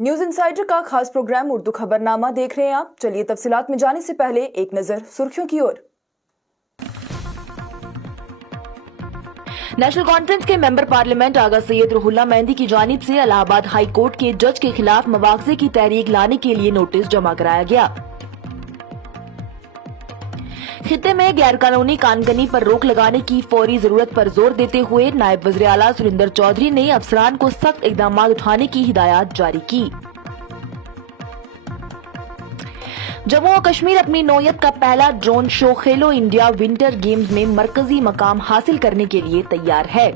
News insider का खास programme Urdu खबरनामा देख रहे हैं आप। चलिए तफसीलात में जाने से पहले एक नजर सुर्खियों की ओर। नेशनल कॉन्फ्रेंस के मेंबर पार्लियामेंट आगा सैयद रुहुल्ला मेहंदी की जानिब से इलाहाबाद हाई कोर्ट के जज के खिलाफ मुआवजे की तहरीक लाने के लिए नोटिस जमा कराया गया। खित्ते में गैर कानूनी कानगनी पर रोक लगाने की फौरी जरूरत पर जोर देते हुए नायब वज़ीर आला सुरिंदर चौधरी ने अफसरान को सख्त इकदाम उठाने की हिदायत जारी की। जम्मू और कश्मीर अपनी नौयत का पहला ड्रोन शो खेलो इंडिया विंटर गेम्स में मरकजी मकाम हासिल करने के लिए तैयार है।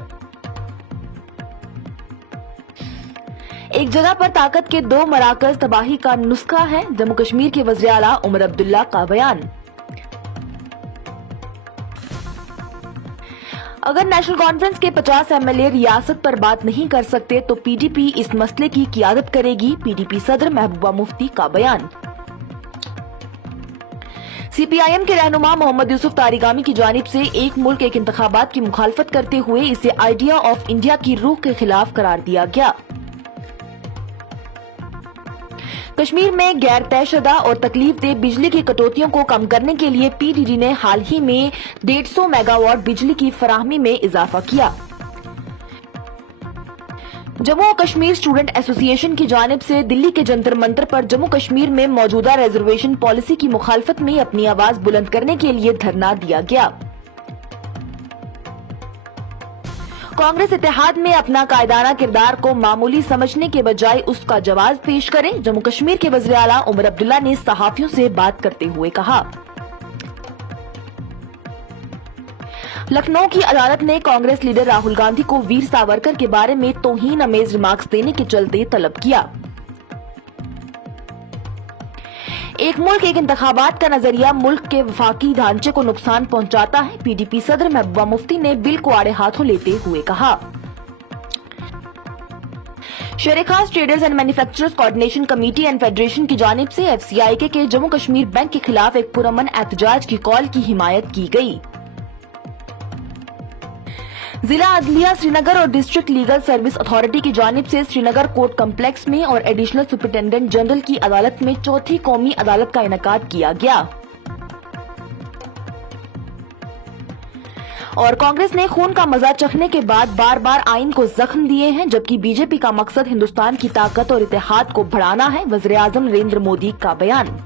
एक जगह पर ताकत के 2 मराकज तबाही का नुस्खा है, जम्मू कश्मीर के वज़ीर आला उमर अब्दुल्ला का बयान। अगर नेशनल कॉन्फ्रेंस के 50 एमएलए रियासत पर बात नहीं कर सकते तो पीडीपी इस मसले की क़ियादत करेगी, पीडीपी सदर महबूबा मुफ्ती का बयान। सीपीआईएम के रहनुमा मोहम्मद यूसुफ तारिगामी की जानिब से एक मुल्क एक इंतखाबात की मुखालफत करते हुए इसे आइडिया ऑफ इंडिया की रूह के खिलाफ करार दिया गया। कश्मीर में गैर तयशुदा और तकलीफदेह बिजली की कटौतियों को कम करने के लिए पीडीडी ने हाल ही में 150 मेगावाट बिजली की फराहमी में इजाफा किया। जम्मू और कश्मीर स्टूडेंट एसोसिएशन की जानिब से दिल्ली के जंतर मंतर पर जम्मू कश्मीर में मौजूदा रिजर्वेशन पॉलिसी की मुखालफत में अपनी आवाज बुलंद करने के लिए धरना दिया गया। कांग्रेस इत्तेहाद में अपना कायदाना किरदार को मामूली समझने के बजाय उसका जवाब पेश करें, जम्मू कश्मीर के वज़ीर आला उमर अब्दुल्ला ने सहाफियों से बात करते हुए कहा। लखनऊ की अदालत ने कांग्रेस लीडर राहुल गांधी को वीर सावरकर के बारे में तौहीन अमेज रिमार्क्स देने के चलते तलब किया। एक मुल्क एक इंतखाबात का नजरिया मुल्क के वफाकी ढांचे को नुकसान पहुंचाता है, पीडीपी सदर महबूबा मुफ्ती ने बिल को आड़े हाथों लेते हुए कहा। शहर-ए-खास traders and manufacturers coordination committee and federation की जानिब से एफसीआईके के जम्मू कश्मीर बैंक के खिलाफ एक पुरअमन एहतजाज की कॉल की हिमायत की गई। जिला अदलिया श्रीनगर और डिस्ट्रिक्ट लीगल सर्विस अथॉरिटी की जानिब से श्रीनगर कोर्ट कम्प्लेक्स में और एडिशनल सुपरिटेंडेंट जनरल की अदालत में चौथी कौमी अदालत का इनेकाद किया गया। और कांग्रेस ने खून का मजा चखने के बाद बार बार आइन को जख्म दिए हैं, जबकि बीजेपी का मकसद हिंदुस्तान की ताकत और इत्तेहाद को बढ़ाना है, वज़ीर आज़म नरेंद्र मोदी का बयान।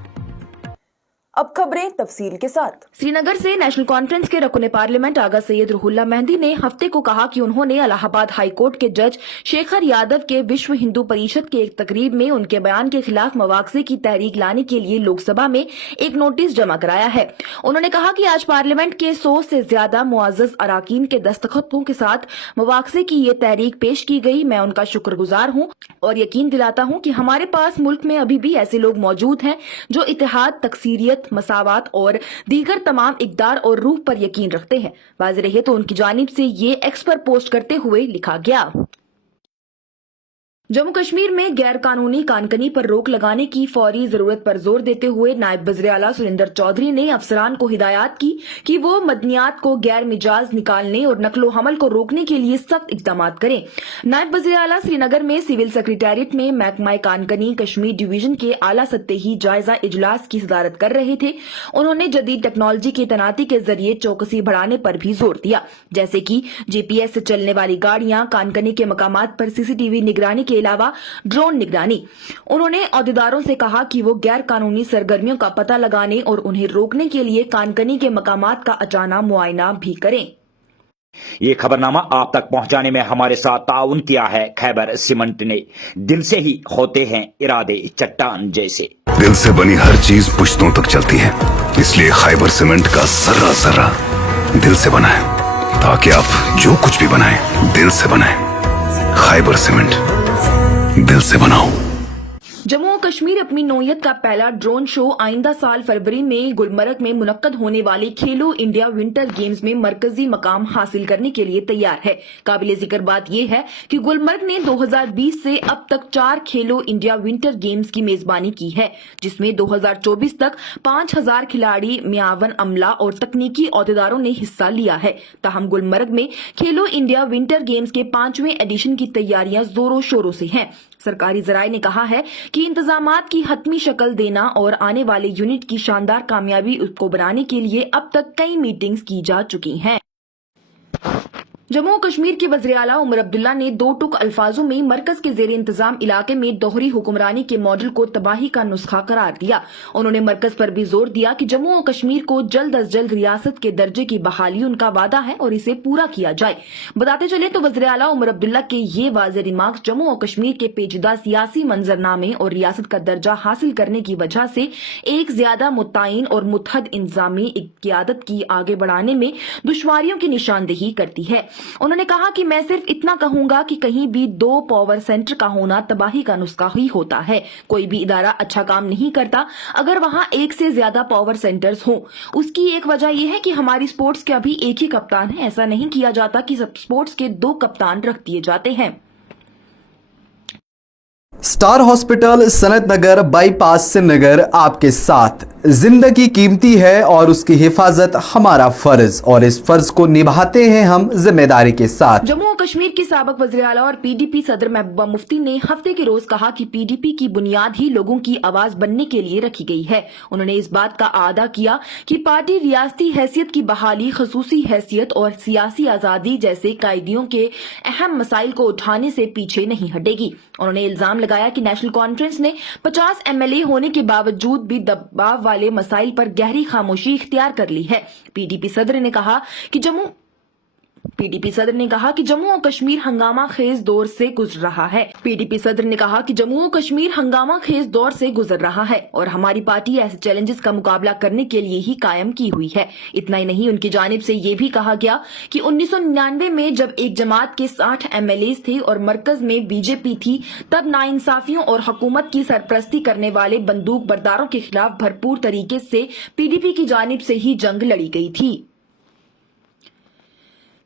अब खबरें तफसील के साथ। श्रीनगर से नेशनल कॉन्फ्रेंस के रकुन पार्लियामेंट आगा सैयद रुहुल्ला मेहंदी ने हफ्ते को कहा कि उन्होंने इलाहाबाद हाई कोर्ट के जज शेखर यादव के विश्व हिंदू परिषद के एक तकरीब में उनके बयान के खिलाफ मुआवजे की तहरीक लाने के लिए लोकसभा में एक नोटिस जमा कराया है। उन्होंने कहा कि आज पार्लियामेंट के 100 से ज्यादा मुअज़्ज़ज़ अराकीन के दस्तखतों के साथ मुआवजे की ये तहरीक पेश की गई। मैं उनका शुक्रगुजार हूँ और यकीन दिलाता हूँ कि हमारे पास मुल्क में अभी भी ऐसे लोग मौजूद हैं जो इत्तेहाद, तकसीरियत, मसावत और दीगर तमाम इक़दार और रूह पर यकीन रखते हैं। वाज़ेह रहे तो उनकी जानिब से ये एक्स पर पोस्ट करते हुए लिखा गया। जम्मू कश्मीर में गैर कानूनी कानकनी पर रोक लगाने की फौरी जरूरत पर जोर देते हुए नायब वज़ीर आला सुरिंदर चौधरी ने अफसरान को हिदायत की कि वो मदनियात को गैर मिजाज निकालने और नकलो हमल को रोकने के लिए सख्त इकदाम करें। नायब वज़ीर आला श्रीनगर में सिविल सेक्रेटेरिएट में महकमा कानकनी कश्मीर डिवीजन के आला सतही जायजा इजलास की सदारत कर रहे थे। उन्होंने जदीद टेक्नोलॉजी की तैनाती के जरिए चौकसी बढ़ाने पर भी जोर दिया, जैसे कि जीपीएस से चलने वाली गाड़ियां, कानकनी के मकामात पर सीसीटीवी निगरानी के अलावा ड्रोन निगरानी। उन्होंने अहदेदारों से कहा कि वो गैर कानूनी सरगर्मियों का पता लगाने और उन्हें रोकने के लिए कानकनी के मकामात का अचानक मुआयना भी करें। ये खबरनामा आप तक पहुंचाने में हमारे साथ ताउन किया है खैबर सीमेंट ने। दिल से ही होते हैं इरादे चट्टान जैसे। दिल से बनी हर चीज पुश्तों तक चलती है, इसलिए खैबर सीमेंट का जर्रा जर्रा दिल से बना है, ताकि आप जो कुछ भी बनाएं दिल से बनाएं। खैबर सीमेंट, दिल से बनाओ। जम्मू और कश्मीर अपनी नौयत का पहला ड्रोन शो आइंदा साल फरवरी में गुलमर्ग में मुनक्कद होने वाली खेलो इंडिया विंटर गेम्स में मरकजी मकाम हासिल करने के लिए तैयार है। काबिले जिक्र बात यह है कि गुलमर्ग ने 2020 से अब तक 4 खेलो इंडिया विंटर गेम्स की मेजबानी की है, जिसमें 2024 तक 5000 खिलाड़ी, मियावन अमला और तकनीकी अहदेदारों ने हिस्सा लिया है। ताहम गुलमर्ग में खेलो इंडिया विंटर गेम्स के 5वें एडिशन की तैयारियां जोरों शोरों से हैं। सरकारी ज़राए ने कहा है कि इंतजामात की हतमी शक्ल देना और आने वाले यूनिट की शानदार कामयाबी को बनाने के लिए अब तक कई मीटिंग्स की जा चुकी हैं। जम्मू और कश्मीर के वज़ीर आला उमर अब्दुल्ला ने दो टुक अल्फाजों में मरकज के ज़ेर इंतजाम इलाके में दोहरी हुक्मरानी के मॉडल को तबाही का नुस्खा करार दिया। उन्होंने मरकज पर भी जोर दिया कि जम्मू और कश्मीर को जल्द अज जल्द रियासत के दर्जे की बहाली उनका वादा है और इसे पूरा किया जाए। बताते चले तो वज़ीर आला उमर अब्दुल्ला के ये वाज़ेह रिमार्क्स जम्मू और कश्मीर के पेचीदा सियासी मंजरनामे और रियासत का दर्जा हासिल करने की वजह से एक ज्यादा मुतय्यन और मुतहद इंतजामी क़यादत की आगे बढ़ाने में दुश्वारियों की निशानदेही करती है। उन्होंने कहा कि मैं सिर्फ इतना कहूंगा कि कहीं भी दो पावर सेंटर का होना तबाही का नुस्खा ही होता है। कोई भी इदारा अच्छा काम नहीं करता अगर वहां एक से ज्यादा पावर सेंटर्स हों। उसकी एक वजह यह है कि हमारी स्पोर्ट्स के अभी एक ही कप्तान है। ऐसा नहीं किया जाता कि सब स्पोर्ट्स के दो कप्तान रख दिए जाते हैं। स्टार हॉस्पिटल सनत नगर बाईपास श्रीनगर आपके साथ। जिंदगी कीमती है और उसकी हिफाजत हमारा फर्ज और इस फर्ज को निभाते हैं हम जिम्मेदारी के साथ। जम्मू और कश्मीर के साबिक वज़ीर आला और पीडीपी सदर महबूबा मुफ्ती ने हफ्ते के रोज कहा कि पीडीपी की बुनियाद ही लोगों की आवाज बनने के लिए रखी गई है। उन्होंने इस बात का आदा किया कि पार्टी रियासती हैसियत की बहाली, खसूसी हैसियत और सियासी आजादी जैसे कायदियों के अहम मसाइल को उठाने से पीछे नहीं हटेगी। उन्होंने इल्जाम लगाया कि नेशनल कॉन्फ्रेंस ने 50 एमएलए होने के बावजूद भी दबाव वाले मसाइल पर गहरी खामोशी इख्तियार कर ली है। पीडीपी सदर ने कहा कि जम्मू और कश्मीर हंगामा खेज दौर से गुजर रहा है। पीडीपी सदर ने कहा कि जम्मू और कश्मीर हंगामा खेज दौर से गुजर रहा है और हमारी पार्टी ऐसे चैलेंजेस का मुकाबला करने के लिए ही कायम की हुई है। इतना ही नहीं, उनकी जानिब से ये भी कहा गया कि 1999 में जब एक जमात के 60 एमएलए थे और मरकज में बीजेपी थी, तब नाइंसाफियों और हुकूमत की सरपरस्ती करने वाले बंदूक बरदारों के खिलाफ भरपूर तरीके से पीडीपी की जानिब से ही जंग लड़ी गई थी।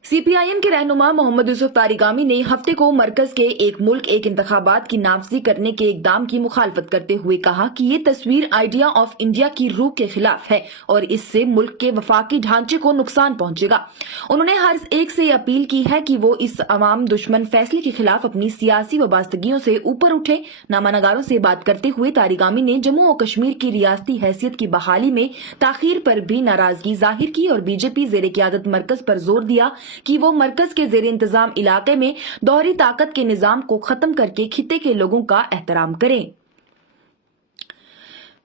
सीपीआईएम के रहनुमा मोहम्मद यूसुफ तारिगामी ने हफ्ते को मरकज के एक मुल्क एक इंतखाबात की नाफजी करने के इकदाम की मुखालफत करते हुए कहा कि ये तस्वीर आइडिया ऑफ इंडिया की रूह के खिलाफ है और इससे मुल्क के वफाकी ढांचे को नुकसान पहुंचेगा। उन्होंने हर एक से अपील की है कि वो इस अवाम दुश्मन फैसले के खिलाफ अपनी सियासी वाबस्तगियों से ऊपर उठे। नामानगारों से बात करते हुए तारिगामी ने जम्मू और कश्मीर की रियासती हैसियत की बहाली में ताखीर पर भी नाराजगी जाहिर की और बीजेपी ज़ेरे क़यादत मरकज पर जोर दिया कि वो मरकज के ज़ेर इंतजाम इलाके में दोहरी ताकत के निजाम को खत्म करके खिते के लोगों का एहतराम करें।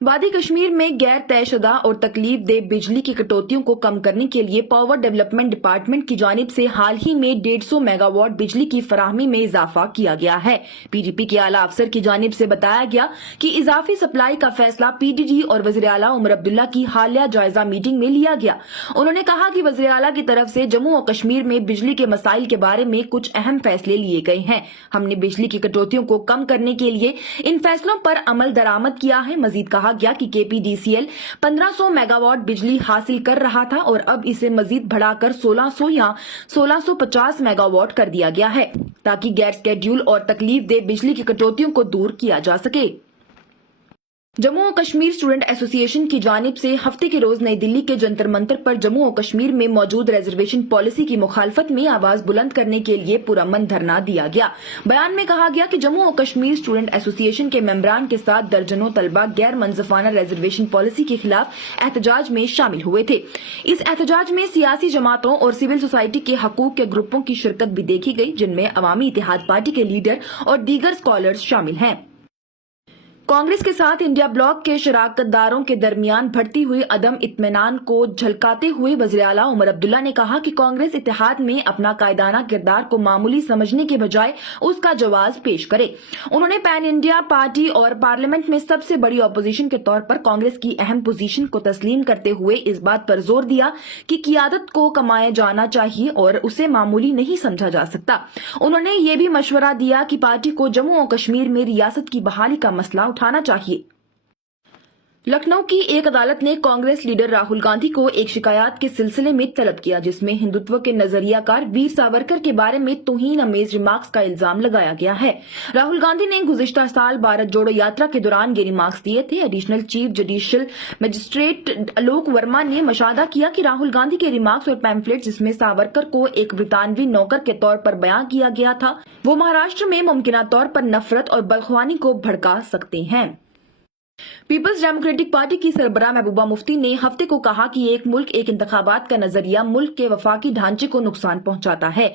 वादी कश्मीर में गैर तयशुदा और तकलीफ दे बिजली की कटौतियों को कम करने के लिए पावर डेवलपमेंट डिपार्टमेंट की जानिब से हाल ही में 150 मेगावाट बिजली की फराहमी में इजाफा किया गया है। पीडीपी के आला अफसर की जानिब से बताया गया कि इजाफी सप्लाई का फैसला पीडीजी और वज़ीर आला उमर अब्दुल्ला की हालिया जायजा मीटिंग में लिया गया। उन्होंने कहा कि वज़ीर आला की तरफ से जम्मू और कश्मीर में बिजली के मसाइल के बारे में कुछ अहम फैसले लिए गए हैं। हमने बिजली की कटौतियों को कम करने के लिए इन फैसलों पर अमल दरामद किया है। मजीद कहा गया कि केपीडीसीएल 1500 मेगावाट बिजली हासिल कर रहा था और अब इसे मजीद बढ़ाकर 1600 या 1650 मेगावाट कर दिया गया है ताकि गैर स्केड्यूल और तकलीफ दे बिजली की कटौतियों को दूर किया जा सके। जम्मू और कश्मीर स्टूडेंट एसोसिएशन की जानिब से हफ्ते के रोज नई दिल्ली के जंतर मंतर पर जम्मू और कश्मीर में मौजूद रिजर्वेशन पॉलिसी की मुखालफत में आवाज बुलंद करने के लिए पुरअमन धरना दिया गया। बयान में कहा गया कि जम्मू और कश्मीर स्टूडेंट एसोसिएशन के मेंबरान के साथ दर्जनों तलबा गैर मनसफाना रिजर्वेशन पॉलिसी के खिलाफ एहतजाज में शामिल हुए थे। इस एहतजाज में सियासी जमातों और सिविल सोसाइटी के हकूक के ग्रुपों की शिरकत भी देखी गई, जिनमें अवामी इत्तेहाद पार्टी के लीडर और दीगर स्कॉलर्स शामिल हैं। कांग्रेस के साथ इंडिया ब्लॉक के शराकतदारों के दरमियान बढ़ती हुई अदम इत्मीनान को झलकाते हुए वज़ीर आला उमर अब्दुल्ला ने कहा कि कांग्रेस इत्तेहाद में अपना कायदाना किरदार को मामूली समझने के बजाय उसका जवाब पेश करे। उन्होंने पैन इंडिया पार्टी और पार्लियामेंट में सबसे बड़ी अपोजिशन के तौर पर कांग्रेस की अहम पोजीशन को तस्लीम करते हुए इस बात पर जोर दिया कि क़यादत को कमाया जाना चाहिए और उसे मामूली नहीं समझा जा सकता। उन्होंने ये भी मशवरा दिया कि पार्टी को जम्मू और कश्मीर में रियासत की बहाली का मसला उठाना चाहिए। लखनऊ की एक अदालत ने कांग्रेस लीडर राहुल गांधी को एक शिकायत के सिलसिले में तलब किया, जिसमें हिंदुत्व के नजरियाकार वीर सावरकर के बारे में तौहीन आमेज रिमार्क्स का इल्जाम लगाया गया है। राहुल गांधी ने गुज़िश्ता साल भारत जोड़ो यात्रा के दौरान ये रिमार्क्स दिए थे। एडिशनल चीफ जुडिशियल मजिस्ट्रेट आलोक वर्मा ने मशादा किया कि राहुल गांधी के रिमार्क्स और पैम्फलेट जिसमें सावरकर को एक ब्रितानवी नौकर के तौर पर बयां किया गया था, वो महाराष्ट्र में मुमकिना तौर पर नफरत और बदख्वानी को भड़का सकते हैं। पीपल्स डेमोक्रेटिक पार्टी की सरबराह महबूबा मुफ्ती ने हफ्ते को कहा कि एक मुल्क एक इंतखाबात का नजरिया मुल्क के वफाकी ढांचे को नुकसान पहुंचाता है।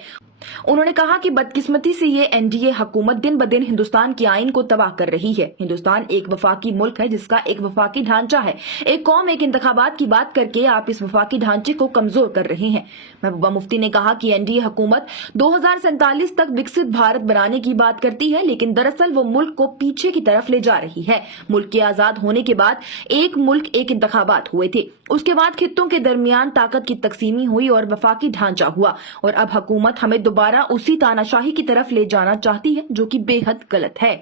उन्होंने कहा कि बदकिस्मती से ये एनडीए हुकूमत दिन ब दिन हिंदुस्तान की आइन को तबाह कर रही है। हिंदुस्तान एक वफाकी मुल्क है जिसका एक वफाकी ढांचा है। एक कौम एक इंतखाबात की बात करके आप इस वफाकी ढांचे को कमजोर कर रहे हैं। महबूबा मुफ्ती ने कहा कि एनडीए हुकूमत 2047 तक विकसित भारत बनाने की बात करती है, लेकिन दरअसल वो मुल्क को पीछे की तरफ ले जा रही है। मुल्क के आजाद होने के बाद एक मुल्क एक इंतखाबात हुए थे, उसके बाद खित्तों के दरमियान ताकत की तकसीमी हुई और वफाकी ढांचा हुआ, और अब हुकूमत हमें दोबारा उसी तानाशाही की तरफ ले जाना चाहती है, जो कि बेहद गलत है।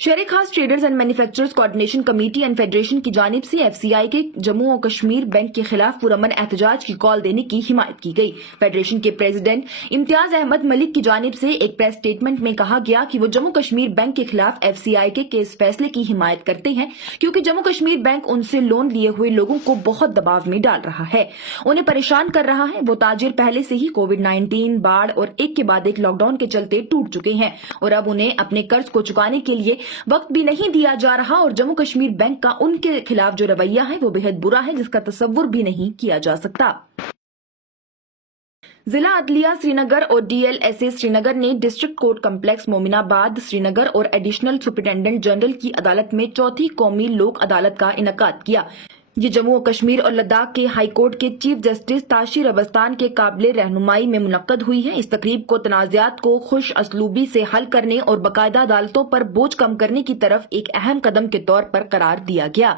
शहरी खास traders and manufacturers coordination committee and federation की जानिब से एफसीआई के जम्मू और कश्मीर बैंक के खिलाफ पुरअमन एहतजाज की कॉल देने की हिमायत की गई। फेडरेशन के प्रेसिडेंट इम्तियाज अहमद मलिक की जानिब से एक प्रेस स्टेटमेंट में कहा गया कि वो जम्मू कश्मीर बैंक के खिलाफ एफसीआई के केस फैसले की हिमायत करते हैं, क्योंकि जम्मू कश्मीर बैंक उनसे लोन लिए हुए लोगों को बहुत दबाव में डाल रहा है, उन्हें परेशान कर रहा है। वो ताजिर पहले से ही कोविड-19, बाढ़ और एक के बाद एक लॉकडाउन के चलते टूट चुके हैं, और अब उन्हें अपने कर्ज को चुकाने के लिए वक्त भी नहीं दिया जा रहा, और जम्मू कश्मीर बैंक का उनके खिलाफ जो रवैया है वो बेहद बुरा है, जिसका तसव्वुर भी नहीं किया जा सकता। जिला अदलिया श्रीनगर और डीएलएसए श्रीनगर ने district court complex Mominabad Srinagar और एडिशनल सुपरिटेंडेंट जनरल की अदालत में चौथी कौमी लोक अदालत का इनकाद किया। ये जम्मू और कश्मीर और लद्दाख के हाई कोर्ट के चीफ जस्टिस ताशिर अबस्तान के काबिले रहनुमाई में मुनक्कद हुई है। इस तकरीब को तनाज़ात को खुश असलूबी से हल करने और बाकायदा अदालतों पर बोझ कम करने की तरफ एक अहम कदम के तौर पर करार दिया गया।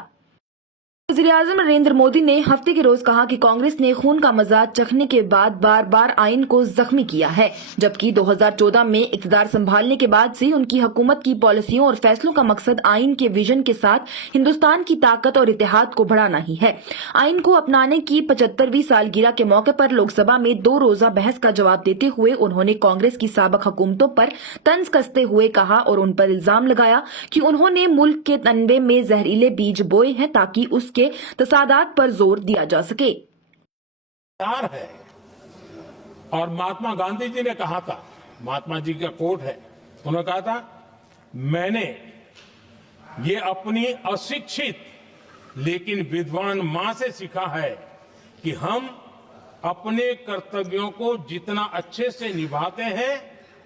वज़ीर-ए-आज़म नरेंद्र मोदी ने हफ्ते के रोज कहा कि कांग्रेस ने खून का मज़ाक चखने के बाद बार बार आइन को जख्मी किया है, जबकि 2014 में इक़्तिदार संभालने के बाद से उनकी हुकूमत की पॉलिसियों और फैसलों का मकसद आइन के विजन के साथ हिंदुस्तान की ताकत और इत्तेहाद को बढ़ाना ही है। आइन को अपनाने की 75वीं सालगिरह के मौके पर लोकसभा में 2 रोजा बहस का जवाब देते हुए उन्होंने कांग्रेस की साबिक़ हुकूमतों पर तंज कसते हुए कहा और उन पर इल्जाम लगाया कि उन्होंने मुल्क के तनबे में जहरीले बीज बोए हैं ताकि उसके तसादात पर जोर दिया जा सके। है और महात्मा गांधी जी ने कहा था, महात्मा जी का कोट है, उन्होंने कहा था, मैंने ये अपनी अशिक्षित लेकिन विद्वान मां से सीखा है कि हम अपने कर्तव्यों को जितना अच्छे से निभाते हैं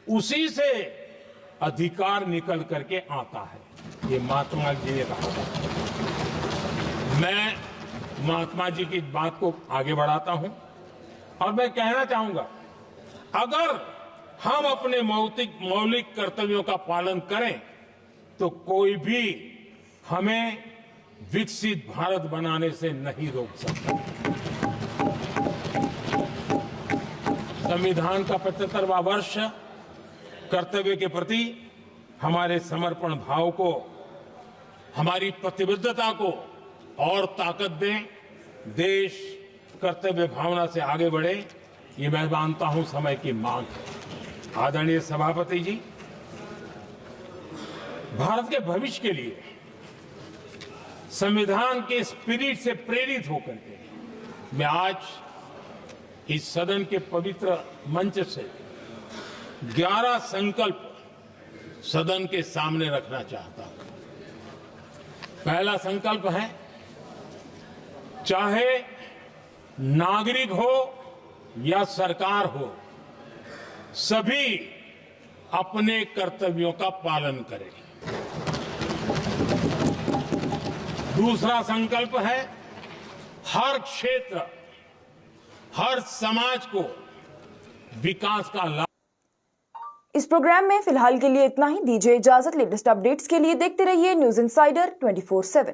उसी से अधिकार निकल करके आता है। ये महात्मा जी ने कहा था। मैं महात्मा जी की बात को आगे बढ़ाता हूं और मैं कहना चाहूंगा, अगर हम अपने मौलिक कर्तव्यों का पालन करें तो कोई भी हमें विकसित भारत बनाने से नहीं रोक सकता। संविधान का 75वां वर्ष कर्तव्य के प्रति हमारे समर्पण भाव को, हमारी प्रतिबद्धता को और ताकत दें, देश कर्तव्य भावना से आगे बढ़े, ये मैं मानता हूं समय की मांग है। आदरणीय सभापति जी, भारत के भविष्य के लिए संविधान के स्पिरिट से प्रेरित होकर के मैं आज इस सदन के पवित्र मंच से 11 संकल्प सदन के सामने रखना चाहता हूं। पहला संकल्प है, चाहे नागरिक हो या सरकार हो, सभी अपने कर्तव्यों का पालन करें। दूसरा संकल्प है, हर क्षेत्र, हर समाज को विकास का लाभ। इस प्रोग्राम में फिलहाल के लिए इतना ही। दीजिए इजाजत। लेटेस्ट अपडेट्स के लिए देखते रहिए न्यूज इंसाइडर 24/7।